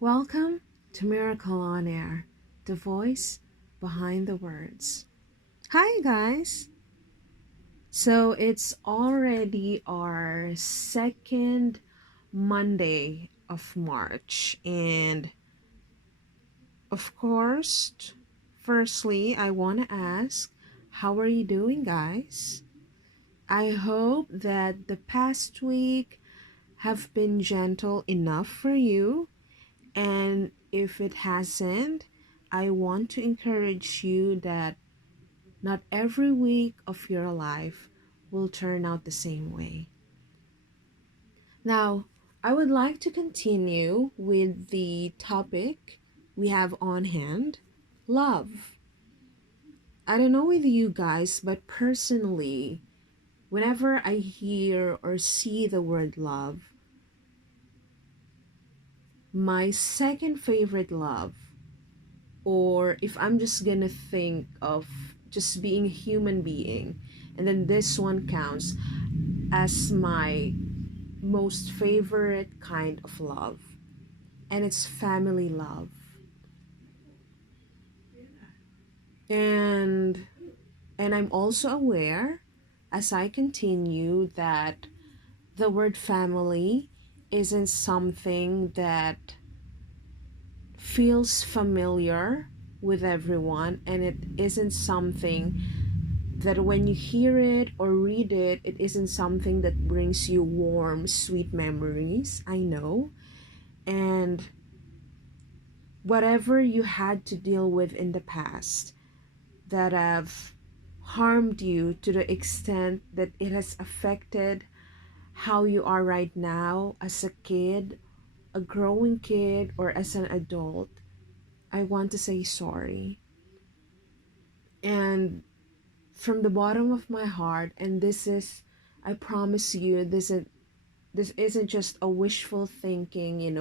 Welcome to Miracle on Air, the voice behind the words. Hi, guys. So it's already our second Monday of March. And of course, firstly, I want to ask, how are you doing, guys? I hope that the past week have been gentle enough for you. And if it hasn't, I want to encourage you that not every week of your life will turn out the same way. Now, I would like to continue with the topic we have on hand, love. I don't know with you guys, but personally, whenever I hear or see the word love, my second favorite love, or if I'm just gonna think of just being a human being, and then this one counts as my most favorite kind of love, and it's family love. And I'm also aware as I continue that the word family isn't something that feels familiar with everyone, and it isn't something that when you hear it or read it, it isn't something that brings you warm, sweet memories. I know. And whatever you had to deal with in the past that have harmed you to the extent that it has affected how you are right now as a kid, a growing kid, or as an adult, I want to say sorry. And from the bottom of my heart, and this is, I promise you, this isn't just a wishful thinking,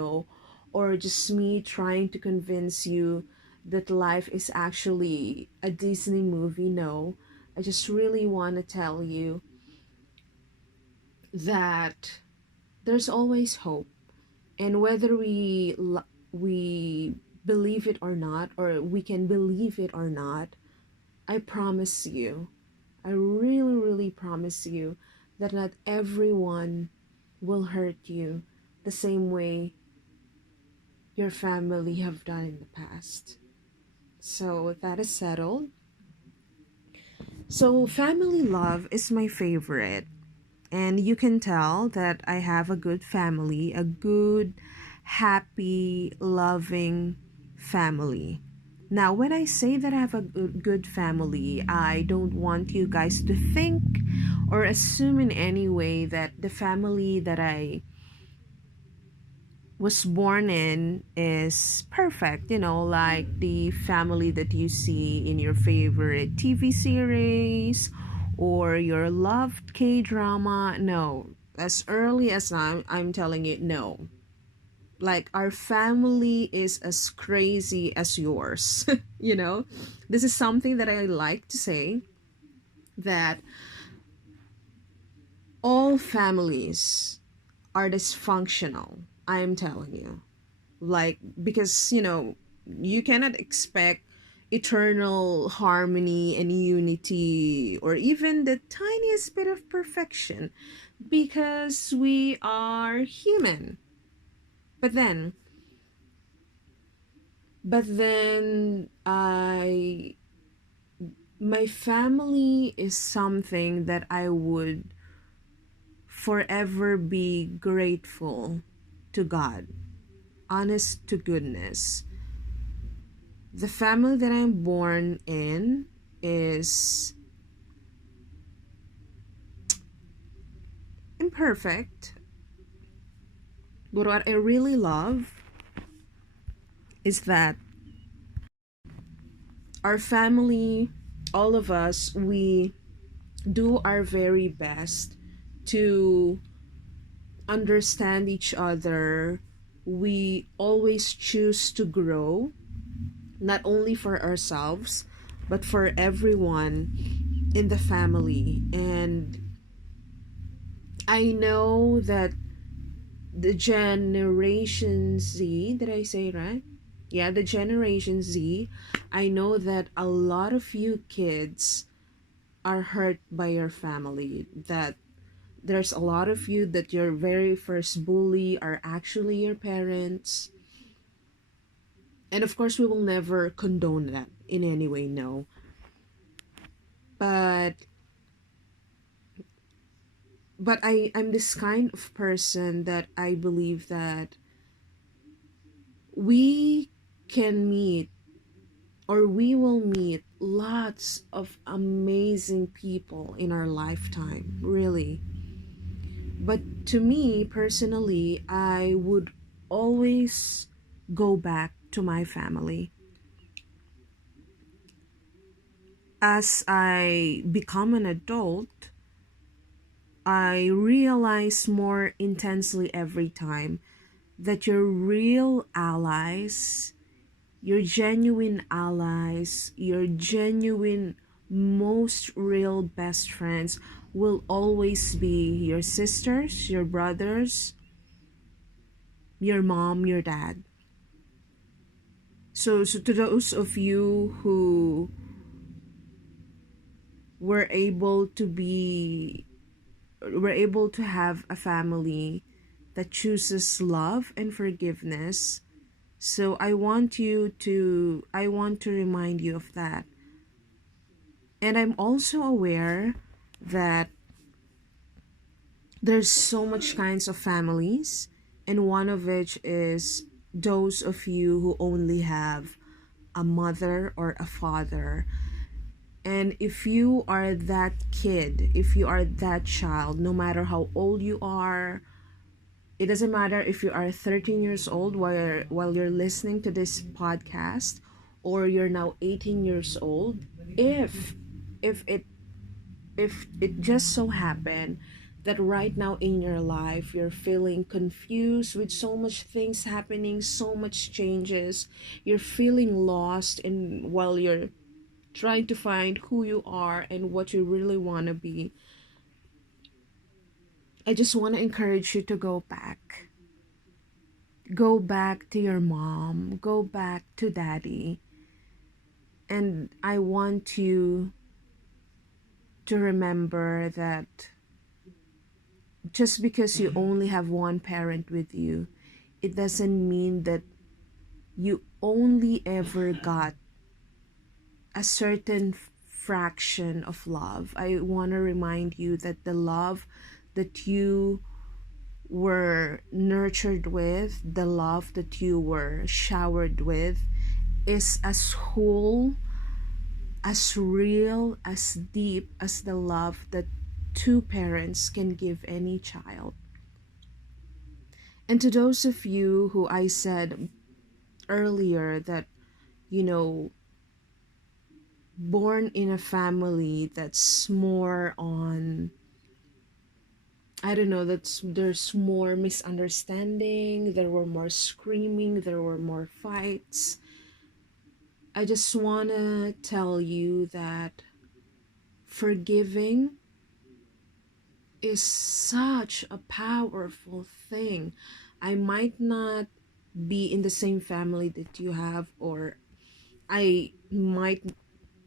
or just me trying to convince you that life is actually a Disney movie. No, I just really want to tell you that there's always hope, and whether we believe it or not, or we can believe it or not, I promise you, I really, really promise you that not everyone will hurt you the same way your family have done in the past. So that is settled. So family love is my favorite. And you can tell that I have a good family, a good, happy, loving family. Now, when I say that I have a good family, I don't want you guys to think or assume in any way that the family that I was born in is perfect, like the family that you see in your favorite TV series or your loved K drama. No, as early as I'm telling you, no. Like, our family is as crazy as yours. This is something that I like to say, that all families are dysfunctional. I am telling you, like, because you cannot expect eternal harmony and unity, or even the tiniest bit of perfection, because we are human. But then but then I my family is something that I would forever be grateful to God, honest to goodness. The family that I'm born in is imperfect, but what I really love is that our family, all of us, we do our very best to understand each other. We always choose to grow, not only for ourselves, but for everyone in the family. And I know that the Generation Z, did I say right? Yeah, the Generation Z. I know that a lot of you kids are hurt by your family, that there's a lot of you that your very first bully are actually your parents. And of course, we will never condone that in any way, no. But I'm this kind of person that I believe that we can meet, or we will meet lots of amazing people in our lifetime, really. But to me personally, I would always go back to my family. As I become an adult, I realize more intensely every time that your real allies, your genuine allies, your genuine, most real best friends will always be your sisters, your brothers, your mom, your dad. So to those of you who were able to be were able to have a family that chooses love and forgiveness, so I want to remind you of that. And I'm also aware that there's so much kinds of families, and one of which is those of you who only have a mother or a father. And if you are that kid, if you are that child, no matter how old you are, it doesn't matter if you are 13 years old while you're listening to this podcast, or you're now 18 years old. If if it just so happened that right now in your life you're feeling confused with so much things happening, so much changes, you're feeling lost, and while you're trying to find who you are and what you really want to be, I just want to encourage you to go back. Go back to your mom, go back to daddy, and I want you to remember that just because you only have one parent with you, it doesn't mean that you only ever got a certain fraction of love. I want to remind you that the love that you were nurtured with, the love that you were showered with, is as whole, as real, as deep as the love that two parents can give any child. And to those of you who I said earlier that, you know, born in a family that's more on, I don't know, that's there's more misunderstanding, there were more screaming, there were more fights. I just want to tell you that forgiving is such a powerful thing. I might not be in the same family that you have, or I might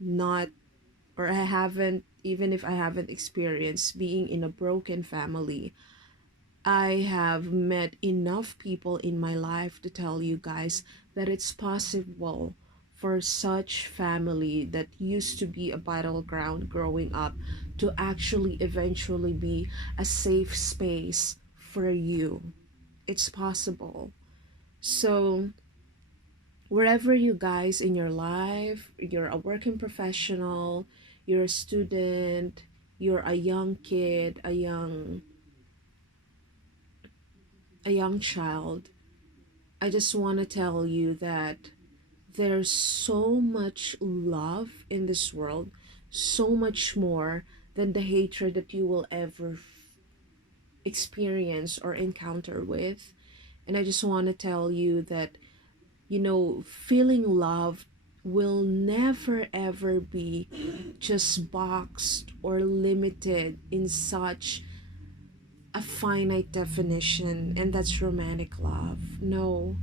not, or I haven't, even if I haven't experienced being in a broken family, I have met enough people in my life to tell you guys that it's possible for such family that used to be a battleground growing up to actually eventually be a safe space for you. It's possible. So, wherever you guys in your life, you're a working professional, you're a student, you're a young kid, a young child, I just want to tell you that there's so much love in this world, so much more than the hatred that you will ever experience or encounter with. And I just want to tell you that, you know, feeling love will never ever be just boxed or limited in such a finite definition, and that's romantic love. No,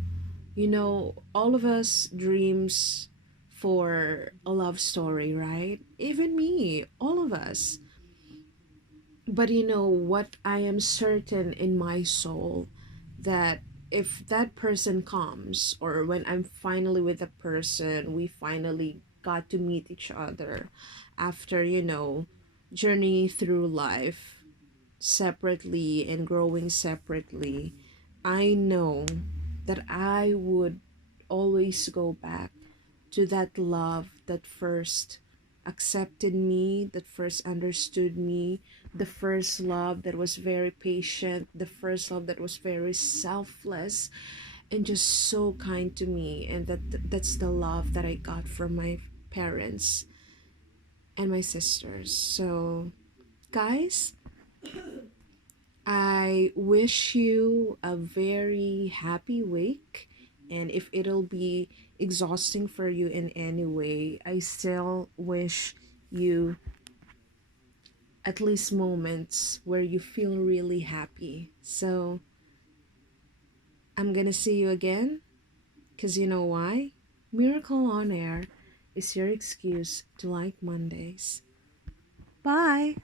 all of us dreams for a love story, right? Even me, all of us. But what I am certain in my soul, that if that person comes, or when I'm finally with a person, we finally got to meet each other after, journey through life separately and growing separately, I know that I would always go back to that love that first accepted me, that first understood me, the first love that was very patient, the first love that was very selfless and just so kind to me. And that's the love that I got from my parents and my sisters. So, guys, I wish you a very happy week. And if it'll be exhausting for you in any way, I still wish you at least moments where you feel really happy. So I'm gonna see you again, because you know why? Miracle on Air is your excuse to like Mondays. Bye!